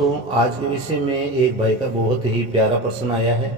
दोस्तों, आज के विषय में एक भाई का बहुत ही प्यारा प्रश्न आया है।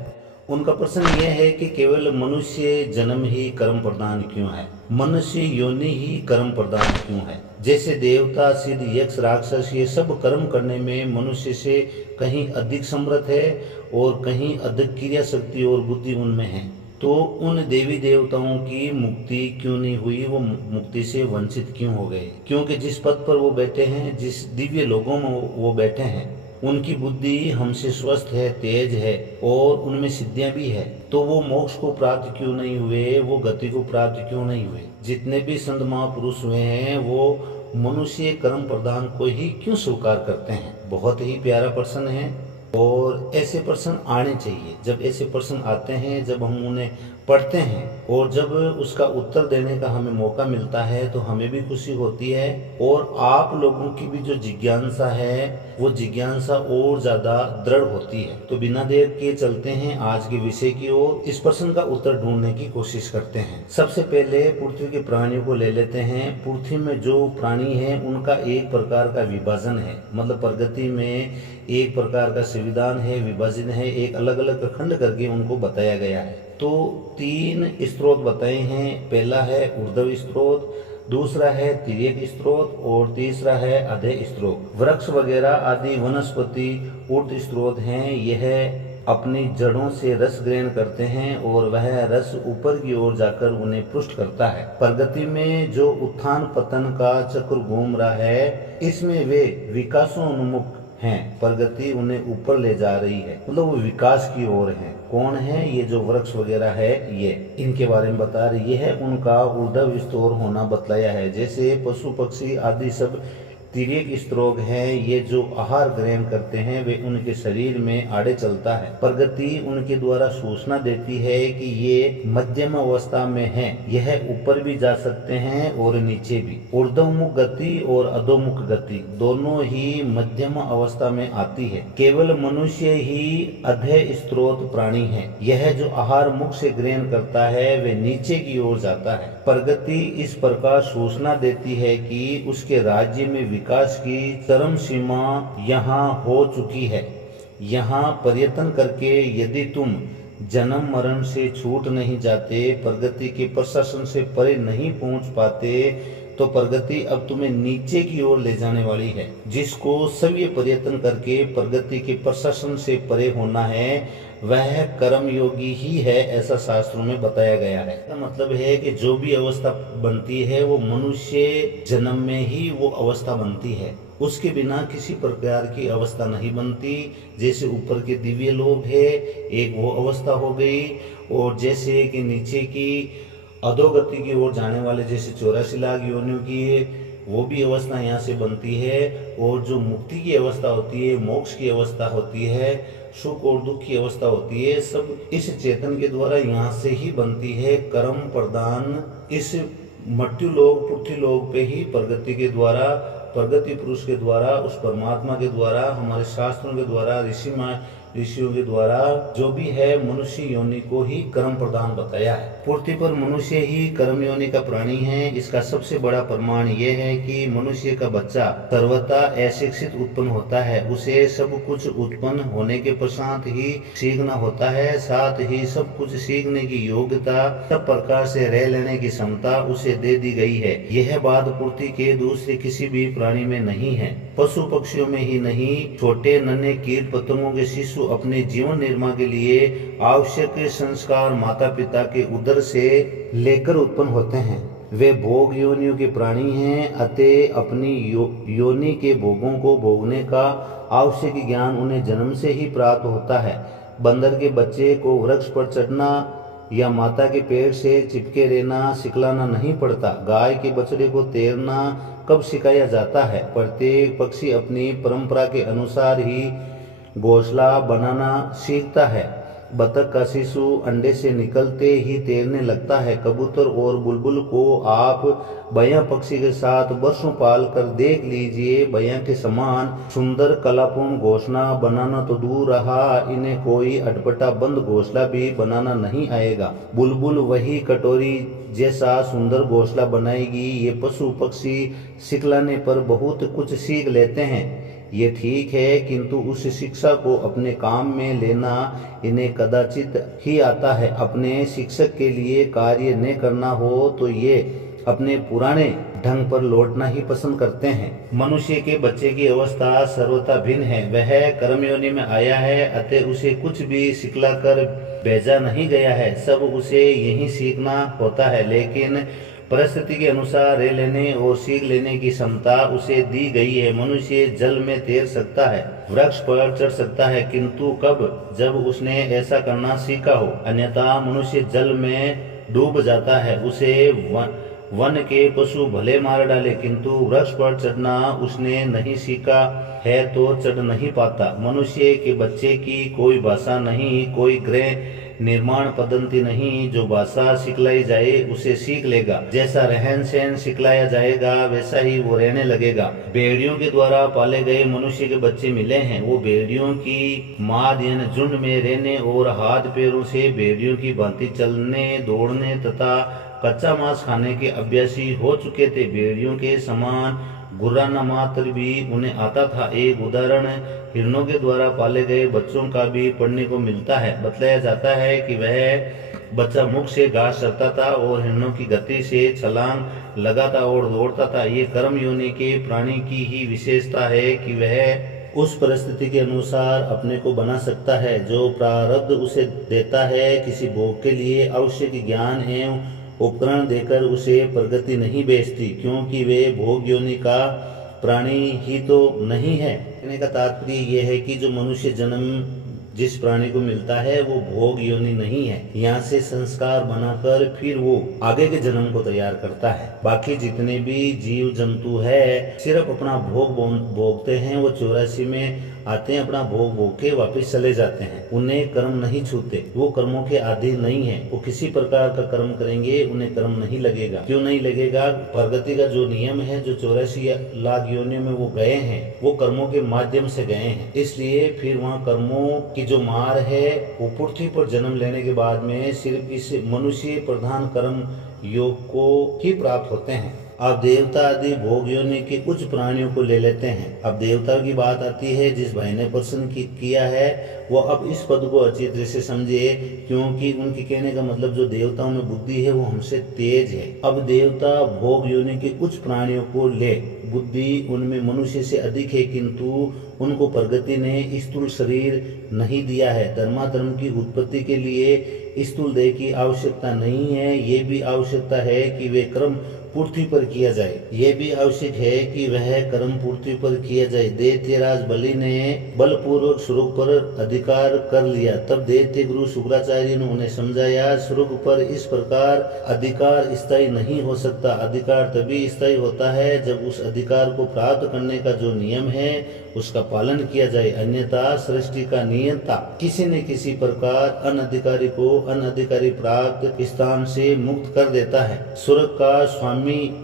उनका प्रश्न यह है कि केवल मनुष्य जन्म ही कर्म प्रदान क्यों है, मनुष्य योनि ही कर्म प्रदान क्यों है। जैसे देवता, सिद्ध, यक्ष, राक्षस ये सब कर्म करने में मनुष्य से कहीं अधिक समर्थ है और कहीं अधिक क्रिया शक्ति और बुद्धि उनमें है, तो उन देवी देवताओं की मुक्ति क्यों नहीं हुई, वो मुक्ति से वंचित क्यों हो गए। क्योंकि जिस पद पर वो बैठे हैं, जिस दिव्य लोगों में वो बैठे हैं, उनकी बुद्धि हमसे स्वस्थ है, तेज है और उनमें सिद्धियां भी है, तो वो मोक्ष को प्राप्त क्यों नहीं हुए, वो गति को प्राप्त क्यों नहीं हुए। जितने भी संत महापुरुष हुए हैं वो मनुष्य कर्म प्रदान को ही क्यों स्वीकार करते हैं। बहुत ही प्यारा प्रश्न है और ऐसे प्रश्न आने चाहिए। जब ऐसे प्रश्न आते हैं, जब हम उन्हें पढ़ते हैं और जब उसका उत्तर देने का हमें मौका मिलता है तो हमें भी खुशी होती है और आप लोगों की भी जो जिज्ञासा है वो जिज्ञासा और ज़्यादा दृढ़ होती है। तो बिना देर के चलते हैं आज के विषय की ओर, इस प्रश्न का उत्तर ढूंढने की कोशिश करते हैं। सबसे पहले पृथ्वी के प्राणियों को ले लेते हैं। पृथ्वी में जो प्राणी है उनका एक प्रकार का विभाजन है, मतलब प्रगति में एक प्रकार का संविधान है, विभाजन है, एक अलग अलग खंड करके उनको बताया गया है। तो 3 स्रोत बताए हैं। पहला है ऊर्ध्व स्रोत, दूसरा है तिर्यक स्रोत और तीसरा है अधः स्रोत। वृक्ष वगैरह आदि वनस्पति ऊर्ध्व स्रोत हैं। यह अपनी जड़ों से रस ग्रहण करते हैं और वह रस ऊपर की ओर जाकर उन्हें पुष्ट करता है। प्रगति में जो उत्थान पतन का चक्र घूम रहा है, इसमें वे विकासोन्मुख हैं। प्रगति उन्हें ऊपर ले जा रही है, मतलब वो विकास की ओर है। कौन है ये जो वृक्ष वगैरह है, ये इनके बारे में बता रही है। उनका ऊर्ध्व स्रोत होना बतलाया है। जैसे पशु पक्षी आदि सब तिर्यक स्रोत हैं। ये जो आहार ग्रहण करते हैं वे उनके शरीर में आड़े चलता है। प्रगति उनके द्वारा सूचना देती है कि ये मध्यम अवस्था में है, यह ऊपर भी जा सकते हैं और नीचे भी। ऊर्ध्वमुख गति और अधोमुख गति दोनों ही मध्यम अवस्था में आती है। केवल मनुष्य ही अधः स्रोत प्राणी है। यह जो आहार मुख से ग्रहण करता है वे नीचे की ओर जाता है। प्रगति इस प्रकार सूचना देती है कि उसके राज्य में विकास की चरम सीमा यहाँ हो चुकी है। यहाँ पर्यटन करके यदि तुम जन्म मरण से छूट नहीं जाते, प्रगति के प्रशासन से परे नहीं पहुँच पाते, तो प्रगति अब तुम्हें नीचे की ओर ले जाने वाली है। जिसको सव्य पर्यटन करके प्रगति के प्रशासन से परे होना है वह कर्म योगी ही है, ऐसा शास्त्रों में बताया गया है। इसका मतलब है कि जो भी अवस्था बनती है वो मनुष्य जन्म में ही वो अवस्था बनती है, उसके बिना किसी प्रकार की अवस्था नहीं बनती। जैसे ऊपर के दिव्य लोग है, एक वो अवस्था हो गई, और जैसे कि नीचे की अधोगति की ओर जाने वाले जैसे 84 लाख योनियों की है, वो भी अवस्था यहाँ से बनती है। और जो मुक्ति की अवस्था होती है, मोक्ष की अवस्था होती है, सुख और दुख की अवस्था होती है, सब इस चेतन के द्वारा यहाँ से ही बनती है। कर्म प्रदान इस मृत्यु लोक, पृथ्वी लोक पे ही प्रगति के द्वारा, प्रगति पुरुष के द्वारा, उस परमात्मा के द्वारा, हमारे शास्त्रों के द्वारा, ऋषियों के द्वारा जो भी है मनुष्य योनि को ही कर्म प्रदान बताया है। पृथ्वी पर मनुष्य ही कर्म योनि का प्राणी है। इसका सबसे बड़ा प्रमाण यह है कि मनुष्य का बच्चा सर्वथा अशिक्षित उत्पन्न होता है। उसे सब कुछ उत्पन्न होने के पश्चात ही सीखना होता है। साथ ही सब कुछ सीखने की योग्यता, सब प्रकार से रह लेने की क्षमता उसे दे दी गई है। यह बात पृथ्वी के दूसरे किसी भी प्राणी में नहीं है, पशु पक्षियों में ही नहीं। छोटे नन्हे कीट पतंगों के शिशु अपने जीवन निर्माण के लिए आवश्यक संस्कार माता पिता के उदर से लेकर उत्पन्न होते हैं। वे भोग योनियों के प्राणी हैं, अतः अपनी योनि के भोगों को भोगने का आवश्यक ज्ञान उन्हें जन्म से ही प्राप्त होता है। बंदर के बच्चे को वृक्ष पर चढ़ना या माता के पेट से चिपके रहना सिखलाना नहीं पड़ता। गाय के बछड़े को तैरना कब सिखाया जाता है। प्रत्येक पक्षी अपनी परंपरा के अनुसार ही घोंसला बनाना सीखता है। बतख का शिशु अंडे से निकलते ही तैरने लगता है। कबूतर और बुलबुल को आप बया पक्षी के साथ वर्षों पाल कर देख लीजिए, बया के समान सुंदर कलापूर्ण घोंसला बनाना तो दूर रहा, इन्हें कोई अटपटा बंद घोंसला भी बनाना नहीं आएगा। बुलबुल वही कटोरी जैसा सुंदर घोंसला बनाएगी। ये पशु पक्षी सिखलाने पर बहुत कुछ सीख लेते हैं। ये ठीक है, किंतु उस शिक्षा को अपने काम में लेना इन्हें कदाचित ही आता है। अपने शिक्षक के लिए कार्य न करना हो तो ये अपने पुराने ढंग पर लौटना ही पसंद करते हैं। मनुष्य के बच्चे की अवस्था सर्वथा भिन्न है। वह कर्मयोनि में आया है, अतः उसे कुछ भी सिखलाकर भेजा नहीं गया है, सब उसे यही सीखना होता है। लेकिन परिस्थिति के अनुसार रह लेने और सीख लेने की क्षमता उसे दी गई है। मनुष्य जल में तैर सकता है, वृक्ष पर चढ़ सकता है, किंतु कब? जब उसने ऐसा करना सीखा हो, अन्यथा मनुष्य जल में डूब जाता है। उसे वन के पशु भले मार डाले, किंतु वृक्ष पर चढ़ना उसने नहीं सीखा है तो चढ़ नहीं पाता। मनुष्य के बच्चे की कोई भाषा नहीं, कोई गृह निर्माण पद्धति नहीं। जो भाषा सिखलाई जाए उसे सीख लेगा, जैसा रहन सहन सिखलाया जाएगा वैसा ही वो रहने लगेगा। भेड़ियों के द्वारा पाले गए मनुष्य के बच्चे मिले हैं, वो भेड़ियों की माद यानी झुंड में रहने और हाथ पैरों से भेड़ियों की भांति चलने दौड़ने तथा कच्चा मांस खाने के अभ्यासी हो चुके थे। भेड़ियों के समान गुर्राना मात्र भी उन्हें आता था। एक उदाहरण हिरणों के द्वारा पाले गए बच्चों का भी पढ़ने को मिलता है। बतलाया जाता है कि वह बच्चा मुख से घास चरता था और हिरणों की गति से छलांग लगाता और दौड़ता था। ये कर्म योनि के प्राणी की ही विशेषता है कि वह उस परिस्थिति के अनुसार अपने को बना सकता है जो प्रारब्ध उसे देता है। किसी भोग के लिए आवश्यक ज्ञान एवं उपकरण देकर उसे प्रगति नहीं बेचती, क्योंकि वे भोग योनि का प्राणी ही तो नहीं है। कहने का तात्पर्य यह है कि जो मनुष्य जन्म जिस प्राणी को मिलता है वो भोग योनि नहीं है। यहाँ से संस्कार बनाकर फिर वो आगे के जन्म को तैयार करता है। बाकी जितने भी जीव जंतु है सिर्फ अपना भोग भोगते हैं। वो 84 में आते हैं, अपना भोग भोग के वापस चले जाते हैं। उन्हें कर्म नहीं छूते, वो कर्मों के अधीन नहीं है। वो किसी प्रकार का कर्म करेंगे उन्हें कर्म नहीं लगेगा। क्यों नहीं लगेगा? प्रगति का जो नियम है, जो 84 लाख योनियों में वो गए हैं, वो कर्मों के माध्यम से गए हैं। इसलिए फिर वहाँ कर्मों की जो मार है वो पृथ्वी पर जन्म लेने के बाद में सिर्फ इस मनुष्य प्रधान कर्म योग को ही प्राप्त होते हैं। अब देवता आदि भोग योनि के कुछ प्राणियों को ले लेते हैं। अब देवता की बात आती है। जिस भाई ने प्रश्न किया है वो अब इस पद को अच्छी तरह से समझे, क्योंकि उनके कहने का मतलब जो देवताओं में बुद्धि है वो हमसे तेज है। अब देवता भोग योनि के कुछ प्राणियों को ले, बुद्धि उनमें मनुष्य से अधिक है, किंतु उनको प्रगति ने स्थूल शरीर नहीं दिया है। धर्माधर्म की उत्पत्ति के लिए स्थूल देह की आवश्यकता नहीं है। ये भी आवश्यकता है कि वे कर्म पृथ्वी पर किया जाए। यह भी आवश्यक है कि वह कर्म पृथ्वी पर किया जाए। दैत्यराज बलि ने बलपूर्वक स्वर्ग पर अधिकार कर लिया। तब दैत्य गुरु शुक्राचार्य ने उन्हें समझाया, स्वर्ग पर इस प्रकार अधिकार स्थायी नहीं हो सकता। अधिकार तभी स्थायी होता है जब उस अधिकार को प्राप्त करने का जो नियम है उसका पालन किया जाए, अन्यथा सृष्टि का नियंता किसी न किसी प्रकार अनधिकारी को अनधिकारी प्राप्त स्थान से मुक्त कर देता है। स्वर्ग का स्वामी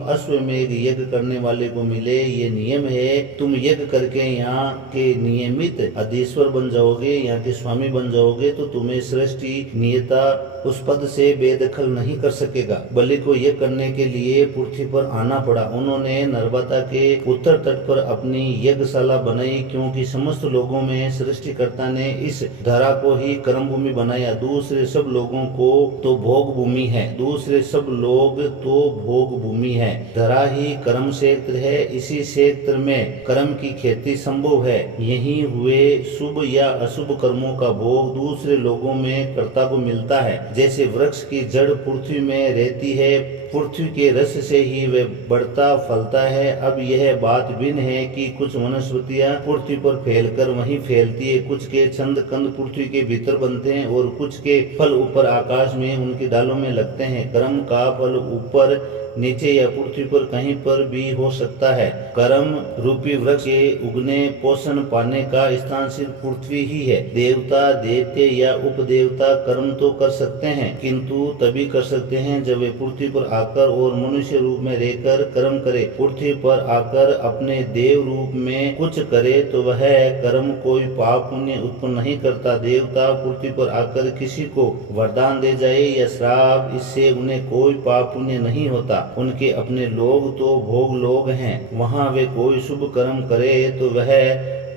अश्वमेध यज्ञ करने वाले को मिले, ये नियम है। तुम यज्ञ करके यहाँ के नियमित अधीश्वर बन जाओगे, यहाँ के स्वामी बन जाओगे, तो तुम्हें सृष्टि नियता उस पद से बेदखल नहीं कर सकेगा। बलि को यज्ञ करने के लिए पृथ्वी पर आना पड़ा। उन्होंने नर्मदा के उत्तर तट पर अपनी यज्ञशाला बनाई, क्योंकि समस्त लोगों में सृष्टिकर्ता ने इस धरा को ही कर्म भूमि बनाया। दूसरे सब लोगों को तो भोग भूमि है, दूसरे सब लोग तो भोग भूमि है। धरा ही कर्म क्षेत्र है, इसी क्षेत्र में कर्म की खेती संभव है। यही हुए शुभ या अशुभ कर्मों का भोग दूसरे लोगों में कर्ता को मिलता है। जैसे वृक्ष की जड़ पृथ्वी में रहती है, पृथ्वी के रस से ही वह बढ़ता फलता है। अब यह बात भिन्न है कि कुछ वनस्पतियां पृथ्वी पर फैलकर वहीं फैलती है, कुछ के छंद कंद पृथ्वी के भीतर बनते हैं और कुछ के फल ऊपर आकाश में उनकी डालों में लगते हैं। कर्म का फल ऊपर नीचे या पृथ्वी पर कहीं पर भी हो सकता है। कर्म रूपी वृक्ष के उगने पोषण पाने का स्थान सिर्फ पृथ्वी ही है। देवता दैत्य या उपदेवता कर्म तो कर सकते हैं, किंतु तभी कर सकते हैं जब वे पृथ्वी पर आकर और मनुष्य रूप में रहकर कर्म करे। पृथ्वी पर आकर अपने देव रूप में कुछ करे तो वह कर्म कोई पाप पुण्य उत्पन्न नहीं करता। देवता पृथ्वी पर आकर किसी को वरदान दे जाए या श्राप, इससे उन्हें कोई पाप पुण्य नहीं होता। उनके अपने लोग तो भोग लोग हैं, वहाँ वे कोई शुभ कर्म करे तो वह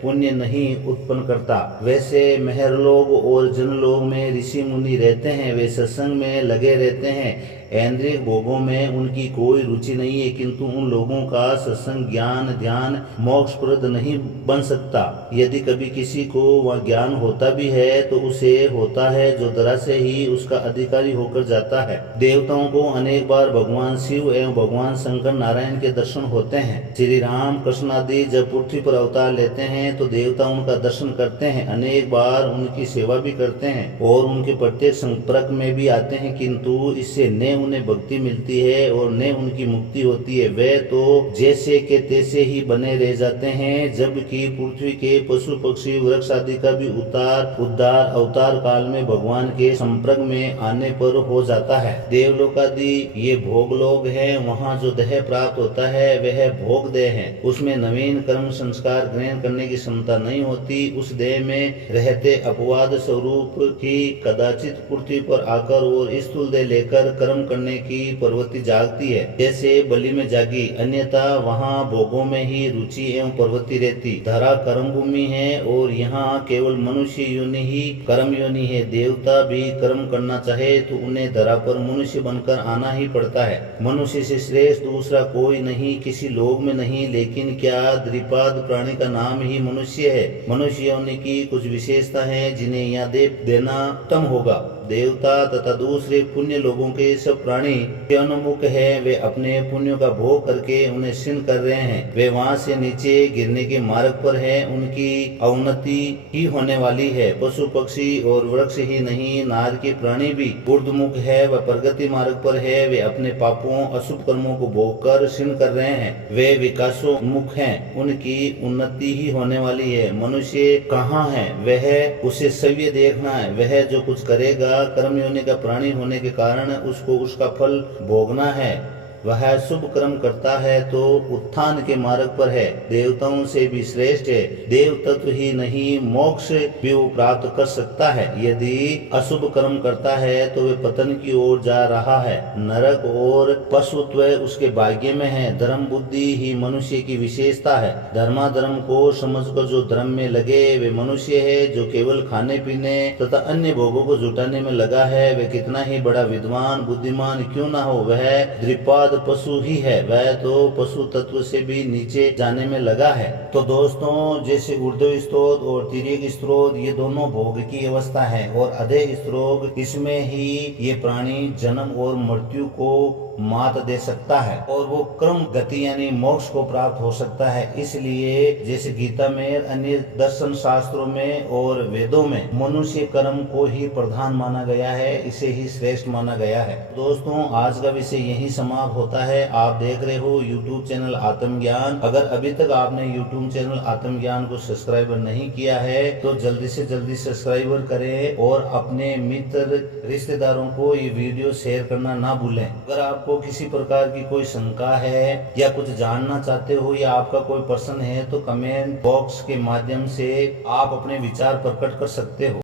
पुण्य नहीं उत्पन्न करता। वैसे महरलोक और जनलोक में ऋषि मुनि रहते हैं, वे सत्संग में लगे रहते हैं, ऐन्द्रिक भोगों में उनकी कोई रुचि नहीं है, किंतु उन लोगों का सत्संग ज्ञान ध्यान मोक्षप्रद नहीं बन सकता। यदि कभी किसी को वह ज्ञान होता भी है तो उसे होता है जो जरा से ही उसका अधिकारी होकर जाता है। देवताओं को अनेक बार भगवान शिव एवं भगवान शंकर नारायण के दर्शन होते हैं। श्री राम कृष्ण आदि जब पृथ्वी पर अवतार लेते हैं तो देवता उनका दर्शन करते हैं, अनेक बार उनकी सेवा भी करते हैं और उनके प्रत्येक संपर्क में भी आते हैं, किंतु इससे न उन्हें भक्ति मिलती है और न उनकी मुक्ति होती है। वे तो जैसे के तैसे ही बने रह जाते हैं, जबकि पृथ्वी के पशु पक्षी वृक्ष आदि का भी उद्धार अवतार काल में भगवान के संपर्क में आने पर हो जाता है। देवलोक आदि ये भोग लोग हैं, वहाँ जो देह प्राप्त होता है वह भोग देह है, उसमें नवीन कर्म संस्कार ग्रहण करने की क्षमता नहीं होती। उस देह में रहते अपवाद स्वरूप की कदाचित पृथ्वी पर आकर और स्थूल देह लेकर कर्म करने की प्रवृत्ति जागती है, जैसे बलि में जागी, अन्यथा वहाँ भोगों में ही रुचि एवं प्रवृत्ति रहती। धरा कर्म भूमि है और यहाँ केवल मनुष्य योनि ही कर्म योनि है। देवता भी कर्म करना चाहे तो उन्हें धरा पर मनुष्य बनकर आना ही पड़ता है। मनुष्य से श्रेष्ठ दूसरा कोई नहीं, किसी लोक में नहीं, लेकिन क्या द्विपाद प्राणी का नाम ही मनुष्य है। मनुष्य योनि की कुछ विशेषता है जिन्हें यहाँ देना उत्तम होगा। देवता तथा दूसरे पुण्य लोगों के सब प्राणी उन्मुख है, वे अपने पुण्यों का भोग करके उन्हें क्षीण कर रहे हैं। वे वहां से नीचे गिरने के मार्ग पर है, उनकी अवनति ही होने वाली है। पशु पक्षी और वृक्ष ही नहीं, नार के प्राणी भी ऊर्ध्वमुख है, वह प्रगति मार्ग पर है, वे अपने पापों अशुभ कर्मों को भोग कर क्षीण कर रहे हैं। वे विकासोन्मुख हैं, उनकी उन्नति ही होने वाली है। मनुष्य कहाँ है, वह उसे सव्य देखना है। वह जो कुछ करेगा कर्म योनि का प्राणी होने के कारण उसको उसका फल भोगना है। वह शुभ कर्म करता है तो उत्थान के मार्ग पर है, देवताओं से भी श्रेष्ठ है। देव तत्व ही नहीं, मोक्ष भी वो प्राप्त कर सकता है। यदि अशुभ कर्म करता है तो वे पतन की ओर जा रहा है, नरक और पशुत्व उसके भाग्य में है। धर्म बुद्धि ही मनुष्य की विशेषता है। धर्माधर्म को समझकर जो धर्म में लगे वे मनुष्य है, जो केवल खाने पीने तथा अन्य भोगों को जुटाने में लगा है वे कितना ही बड़ा विद्वान बुद्धिमान क्यों न हो, वह द्विपाद पशु ही है, वह तो पशु तत्व से भी नीचे जाने में लगा है। तो दोस्तों, जैसे ऊर्ध्व स्त्रोत और तिर्यक स्त्रोत ये दोनों भोग की अवस्था है और अधः स्त्रोत इसमें ही ये प्राणी जन्म और मृत्यु को मात दे सकता है और वो क्रम गति यानी मोक्ष को प्राप्त हो सकता है। इसलिए जैसे गीता में, अन्य दर्शन शास्त्रों में और वेदों में मनुष्य कर्म को ही प्रधान माना गया है, इसे ही श्रेष्ठ माना गया है। दोस्तों, आज का विषय यही समाप्त होता है। आप देख रहे हो YouTube चैनल आत्मज्ञान। अगर अभी तक आपने YouTube चैनल आत्मज्ञान को सब्सक्राइबर नहीं किया है तो जल्दी से जल्दी सब्सक्राइबर करें और अपने मित्र रिश्तेदारों को ये वीडियो शेयर करना ना भूलें। अगर आपको किसी प्रकार की कोई शंका है या कुछ जानना चाहते हो या आपका कोई प्रश्न है तो कमेंट बॉक्स के माध्यम से आप अपने विचार प्रकट कर सकते हो।